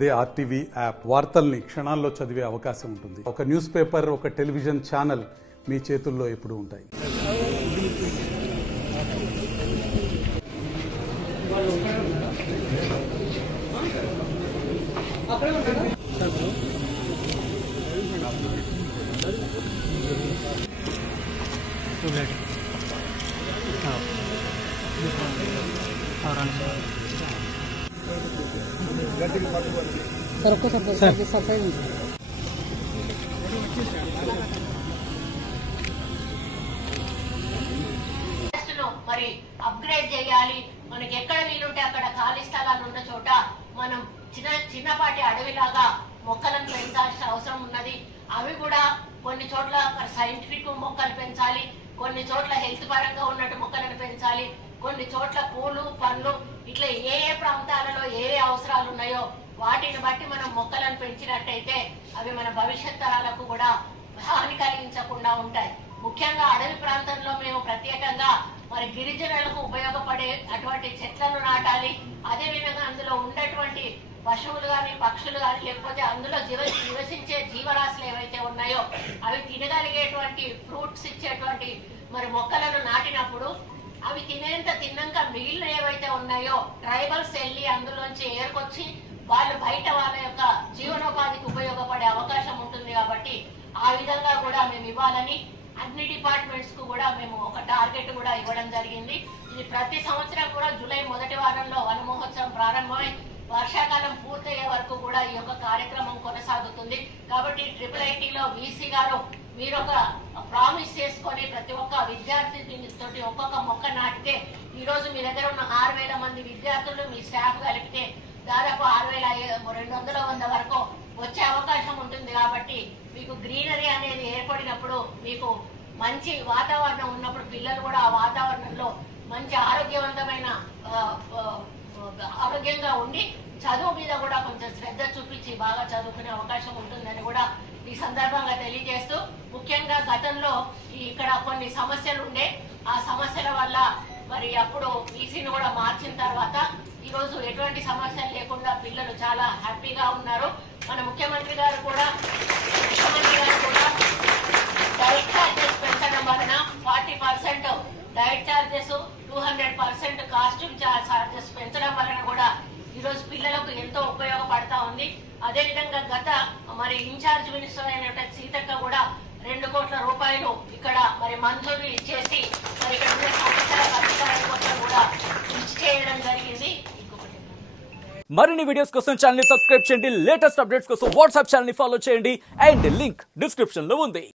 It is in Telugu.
అదే ఆర్టీవీ యాప్ వార్తల్ని క్షణాల్లో చదివే అవకాశం ఉంటుంది. ఒక న్యూస్ పేపర్, ఒక టెలివిజన్ ఛానల్ మీ చేతుల్లో ఎప్పుడూ ఉంటాయి. మరి అప్గ్రేడ్ చేయాలి. మనకి ఎక్కడ వీలుంటే అక్కడ ఖాళీ స్థలాలు ఉన్న చోట మనం చిన్నపాటి అడవిలాగా మొక్కలను పెంచాల్సిన అవసరం ఉన్నది. అవి కూడా కొన్ని చోట్ల సైంటిఫిక్ మొక్కలు పెంచాలి, కొన్ని చోట్ల హెల్త్ పరంగా ఉన్నట్టు మొక్కలను పెంచాలి, కొన్ని చోట్ల పూలు పండ్లు ఇట్లా ఏ ప్రాంతాలలో ఏ అవసరాలు ఉన్నాయో వాటిని బట్టి మనం మొక్కలను పెంచినట్టయితే అవి మన భవిష్యత్ తరాలకు కూడా హాని కలిగించకుండా ఉంటాయి. ముఖ్యంగా అడవి ప్రాంతంలో మేము ప్రత్యేకంగా మరి గిరిజనులకు ఉపయోగపడే అటువంటి చెట్లను నాటాలి. అదే విధంగా అందులో ఉండేటువంటి పశువులు గాని పక్షులు గాని లేకపోతే అందులో నివసించే జీవరాశులు ఏవైతే ఉన్నాయో అవి తినగలిగేటువంటి ఫ్రూట్స్ ఇచ్చేటువంటి మరి మొక్కలను నాటినప్పుడు అవి తిన్నాక మిగిలిన ఏవైతే ఉన్నాయో ట్రైబల్స్ వెళ్ళి అందులోంచి ఏరుకొచ్చి వాళ్ళు బయట వాళ్ళ యొక్క జీవనోపాధికి ఉపయోగపడే అవకాశం ఉంటుంది. కాబట్టి ఆ విధంగా కూడా మేము ఇవ్వాలని అన్ని డిపార్ట్మెంట్స్ కు కూడా మేము ఒక టార్గెట్ కూడా ఇవ్వడం జరిగింది. ఇది ప్రతి సంవత్సరం కూడా జూలై మొదటి వారంలో వన మహోత్సవం ప్రారంభమై వర్షాకాలం పూర్తయ్యే వరకు కూడా ఈ యొక్క కార్యక్రమం కొనసాగుతుంది. కాబట్టి IIITలో వీసీ గారు మీరు ఒక ప్రామిస్ చేసుకొని ప్రతి ఒక్క విద్యార్థి తోటి ఒక్కొక్క మొక్క నాటితే ఈ రోజు మీ దగ్గర ఉన్న 6,000 మంది విద్యార్థులు మీ స్టాఫ్ కలిపితే దాదాపు 6,200 వరకు వచ్చే అవకాశం ఉంటుంది. కాబట్టి మీకు గ్రీనరీ అనేది ఏర్పడినప్పుడు మీకు మంచి వాతావరణం ఉన్నప్పుడు పిల్లలు కూడా ఆ వాతావరణంలో మంచి ఆరోగ్యంగా ఉండి చదువు మీద కూడా కొంచెం శ్రద్ధ చూపించి బాగా చదువుకునే అవకాశం ఉంటుందని కూడా ఈ సందర్భంగా తెలియజేస్తూ, ముఖ్యంగా గతంలో ఇక్కడ కొన్ని సమస్యలు ఉండే ఆ సమస్యల వల్ల మరి అప్పుడు వీసీని కూడా మార్చిన తర్వాత ఈ రోజు ఎటువంటి సమస్యలు లేకుండా పిల్లలు చాలా హ్యాపీగా ఉన్నారు. మన ముఖ్యమంత్రి గారు కూడా డైట్ ఛార్జెస్ పెంచడం వలన 40% డైట్ ఛార్జెస్ 200% కాస్ట్యూమ్ ఛార్జెస్ పెంచడం వలన కూడా ఈ రోజు పిల్లలకు ఎంతో ఉపయోగపడతా ఉంది. అదే విధంగా గత మరి ఇన్ఛార్జ్ మినిస్టర్ అయినటువంటి సీతక్క కూడా 2 కోట్ల రూపాయలు ఇక్కడ మరి మంజూరు చేసి మరి ఇక్కడ ఉన్న సమస్యల పరిష్కారం కోసం కూడా కృషి చేయడం జరిగింది. మరిన్ని వీడియోస్ కోసం ఛానల్ ని సబ్స్క్రైబ్ చేయండి. లేటెస్ట్ అప్డేట్స్ కోసం వాట్సాప్ ఛానల్ ని ఫాలో చేయండి. అండ్ లింక్ డిస్క్రిప్షన్ లో ఉంది.